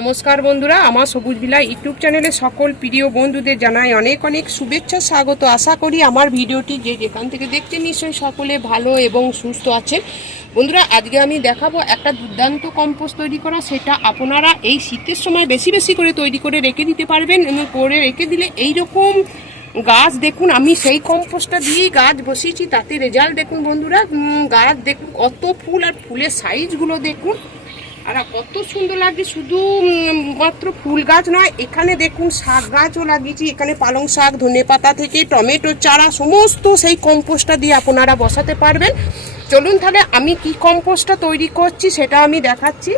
নমস্কার বন্ধুরা, আমার সবুজ বিলা ইউটিউব চ্যানেলে সকল প্রিয় বন্ধুদের জানাই অনেক অনেক শুভেচ্ছা, স্বাগত। আশা করি আমার ভিডিওটি যে যেখান থেকে দেখতে নিশ্চয়ই সকলে ভালো এবং সুস্থ আছেন। বন্ধুরা, আজকে আমি দেখাবো একটা দুর্দান্ত কম্পোস্ট তৈরি করা, সেটা আপনারা এই শীতের সময় বেশি বেশি করে তৈরি করে রেখে দিতে পারবেন এবং করে রেখে দিলে এই রকম গাছ দেখুন, আমি সেই কম্পোস্টটা দিয়েই গাছ বসিয়েছি, তাতে রেজাল্ট দেখুন বন্ধুরা। গাছ দেখুন, কত ফুল আর ফুলের সাইজগুলো দেখুন। আর কত সুন্দর লাগছে, শুধু মাত্র ফুল গাছ নয়, এখানে দেখুন শাক গাছও লাগিয়েছি, এখানে পালং শাক, ধনে পাতা থেকে, টমেটো, চারা, সমস্ত সেই কম্পোস্টটা দিয়ে আপনারা বসাতে পারবেন। চলুন তাহলে আমি কি কম্পোস্টটা তৈরি করছি সেটা আমি দেখাচ্ছি।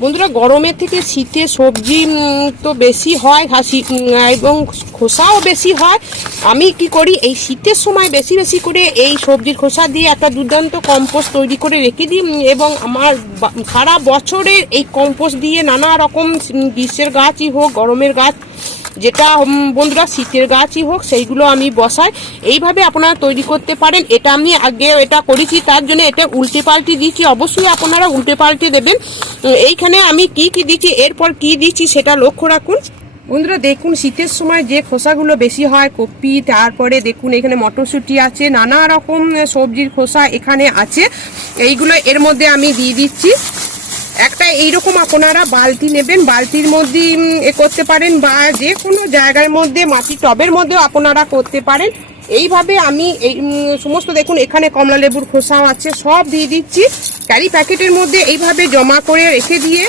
বন্ধুরা গরমের থেকে শীতে সবজি তো বেশি হয় ঘাসি এবং খোসাও বেশি হয়। আমি কি করি, এই শীতের সময় বেশি বেশি করে এই সবজির খোসা দিয়ে একটা দুর্দান্ত কম্পোস্ট তৈরি করে রেখে দিই এবং আমার সারা বছরের এই কম্পোস্ট দিয়ে নানা রকম গ্রীষ্মের গাছই হোক, গরমের গাছ যেটা বন্ধুরা শীতের গাছই হোক, সেইগুলো আমি বসাই। এইভাবে আপনারা তৈরি করতে পারেন। এটা আমি আগে এটা করেছি, তার জন্য এটা উল্টে পাল্টে দিচ্ছি। অবশ্যই আপনারা উল্টে পাল্টে দেবেন। এইখানে আমি কি কি দিচ্ছি, এরপর কি দিচ্ছি সেটা লক্ষ্য রাখুন। বন্ধুরা, দেখুন, শীতের সময় যে খোসাগুলো বেশি হয়, কপি, তারপরে দেখুন, এখানে মটরশুঁটি আছে, নানা রকম সবজির খোসা এখানে আছে। এইগুলো এর মধ্যে আমি দিয়ে দিচ্ছি। একটা এইরকম আপনারা বালতি নেবেন, বালতির মধ্যে এ করতে পারেন বা যে কোনো জায়গার মধ্যে মাটি টবের মধ্যেও আপনারা করতে পারেন। এইভাবে আমি এই সমস্ত দেখুন, এখানে কমলা লেবুর খোসাও আছে, সব দিয়ে দিচ্ছি। ক্যারি প্যাকেটের মধ্যে এইভাবে জমা করে রেখে দিয়ে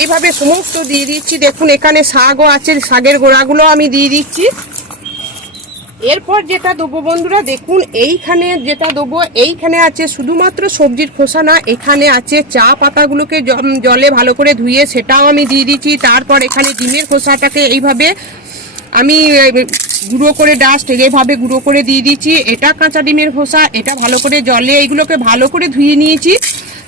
এইভাবে সমস্ত দিয়ে দিচ্ছি। দেখুন, এখানে শাকও আছে শাকের গোড়াগুলো আমি দিয়ে দিচ্ছি। এরপর যেটা দেবো বন্ধুরা, দেখুন, এইখানে যেটা দেবো, এইখানে আছে শুধুমাত্র সবজির খোসা না, এখানে আছে চা পাতাগুলোকে জলে ভালো করে ধুয়ে সেটাও আমি দিয়ে দিচ্ছি তারপর এখানে ডিমের খোসাটাকে এইভাবে আমি গুঁড়ো করে ডাস্ট এইভাবে গুঁড়ো করে দিয়ে দিচ্ছি এটা কাঁচা ডিমের খোসা, এটা ভালো করে জলে এইগুলোকে ভালো করে ধুয়ে নিয়েছি।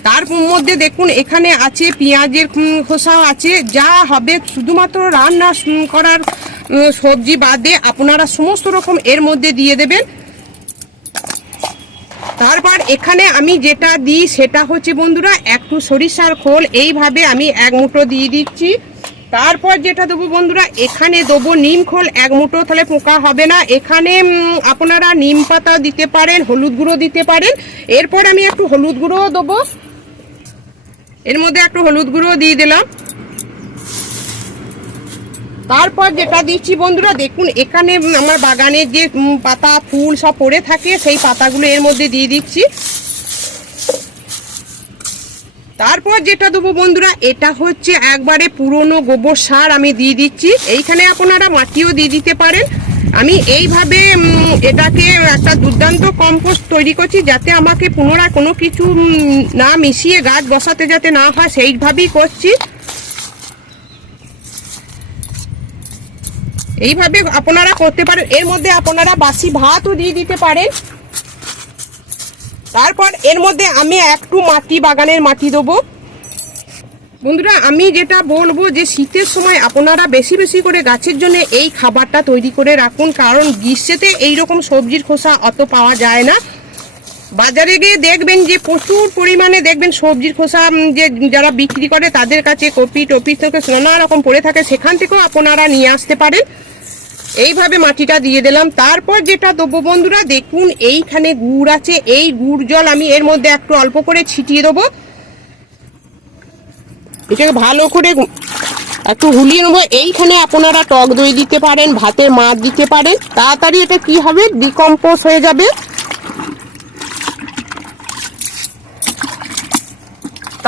তার মধ্যে দেখুন, এখানে আছে পেঁয়াজের খোসাও আছে। যা হবে শুধুমাত্র রান্না করার সবজি বাদে আপনারা সমস্ত রকম এর মধ্যে দিয়ে দেবেন। তারপর এখানে আমি যেটা দিই সেটা হচ্ছে বন্ধুরা, একটু সরিষার খোল। এইভাবে আমি এক মুঠো দিয়ে দিচ্ছি। তারপর যেটা দেবো বন্ধুরা, এখানে দেবো নিম খোল। এক মুঠো তাহলে পোকা হবে না। এখানে আপনারা নিম পাতা দিতে পারেন, হলুদ গুঁড়ো দিতে পারেন। এরপর আমি একটু হলুদ গুঁড়োও দেবো। এর মধ্যে একটু হলুদ গুঁড়ো দিয়ে দিলাম। তারপর যেটা দিচ্ছি বন্ধুরা, দেখুন, এখানে আমার বাগানে যে পাতা, ফুল সব পড়ে থাকে, সেই পাতাগুলো এর মধ্যে দিয়ে দিচ্ছি। তারপর যেটা দেবো বন্ধুরা, এটা হচ্ছে একবারে পুরনো গোবর সার আমি দিয়ে দিচ্ছি। এইখানে আপনারা মাটিও দিয়ে দিতে পারেন। আমি এইভাবে এটাকে একটা দুর্দান্ত কম্পোস্ট তৈরি করছি, যাতে আমাকে পুনরায় কোনো কিছু না মিশিয়ে গাছ বসাতে যাতে না হয়, সেইভাবেই করছি। এইভাবে আপনারা করতে পারেন। এর মধ্যে আপনারা বাসি ভাতও দিয়ে দিতে পারেন। তারপর এর মধ্যে আমি একটু মাটি, বাগানের মাটি দেবো। বন্ধুরা, আমি যেটা বলব যে শীতের সময় আপনারা বেশি বেশি করে গাছের জন্য এই খাবারটা তৈরি করে রাখুন, কারণ গ্রীষ্মেতে এইরকম সবজির খোসা অত পাওয়া যায় না। বাজারে গিয়ে দেখবেন যে প্রচুর পরিমাণে দেখবেন সবজির খোসা যে যারা বিক্রি করে তাদের কাছে কপি, টপি থেকে নানা রকম পড়ে থাকে, সেখান থেকেও আপনারা নিয়ে আসতে পারেন। এইভাবে মাটিটা দিয়ে দিলাম। তারপর যেটা দেবো বন্ধুরা, দেখুন এইখানে গুড় আছে। এই গুড় জল আমি এর মধ্যে একটু অল্প করে ছিটিয়ে দেবো। এটাকে ভালো করে একটু হুলিয়ে নেব। এইখানে আপনারা টক দই দিতে পারেন, ভাতের মাছ দিতে পারেন। তাড়াতাড়ি এটা কি হবে? ডিকম্পোজ হয়ে যাবে।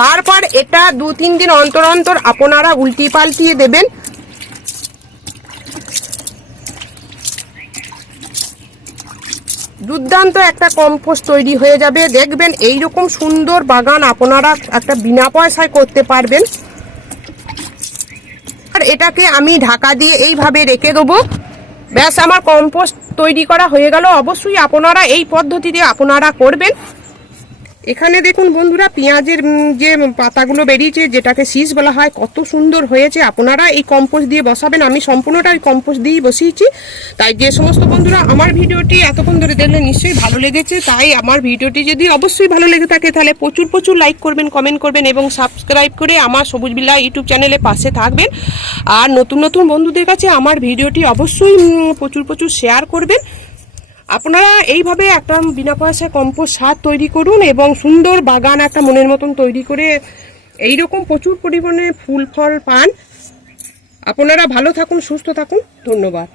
তারপর এটা দু তিন দিন অন্তর অন্তর আপনারা উল্টি পাল্টিয়ে দেবেন। দুর্দান্ত একটা কম্পোস্ট তৈরি হয়ে যাবে। দেখবেন এই রকম সুন্দর বাগান আপনারা একটা বিনা পয়সায় করতে পারবেন। আর এটাকে আমি ঢাকা দিয়ে এইভাবে রেখে দেবো। ব্যাস, আমার কম্পোস্ট তৈরি করা হয়ে গেল। অবশ্যই আপনারা এই পদ্ধতিতে আপনারা করবেন। এখানে দেখুন বন্ধুরা, পেঁয়াজের যে পাতাগুলো বেরিয়েছে, যেটাকে শীষ বলা হয়, কত সুন্দর হয়েছে। আপনারা এই কম্পোস্ট দিয়ে বসাবেন, আমি সম্পূর্ণটা ওই কম্পোস্ট দিয়েই বসিয়েছি। তাই যে সমস্ত বন্ধুরা, আমার ভিডিওটি এতক্ষণ ধরে দেখলে নিশ্চয়ই ভালো লেগেছে। তাই আমার ভিডিওটি যদি অবশ্যই ভালো লেগে থাকে, তাহলে প্রচুর প্রচুর লাইক করবেন কমেন্ট করবেন এবং সাবস্ক্রাইব করে আমার সবুজ বিল্লা ইউটিউব চ্যানেলে পাশে থাকবেন। আর নতুন নতুন বন্ধুদের কাছে আমার ভিডিওটি অবশ্যই প্রচুর প্রচুর শেয়ার করবেন। আপনারা এইভাবে একটা বিনা পয়সায় কম্পোস্ট সার তৈরি করুন এবং সুন্দর বাগান একটা মনের মতন তৈরি করে এই রকম প্রচুর পরিমাণে ফুল, ফল পান। আপনারা ভালো থাকুন, সুস্থ থাকুন। ধন্যবাদ।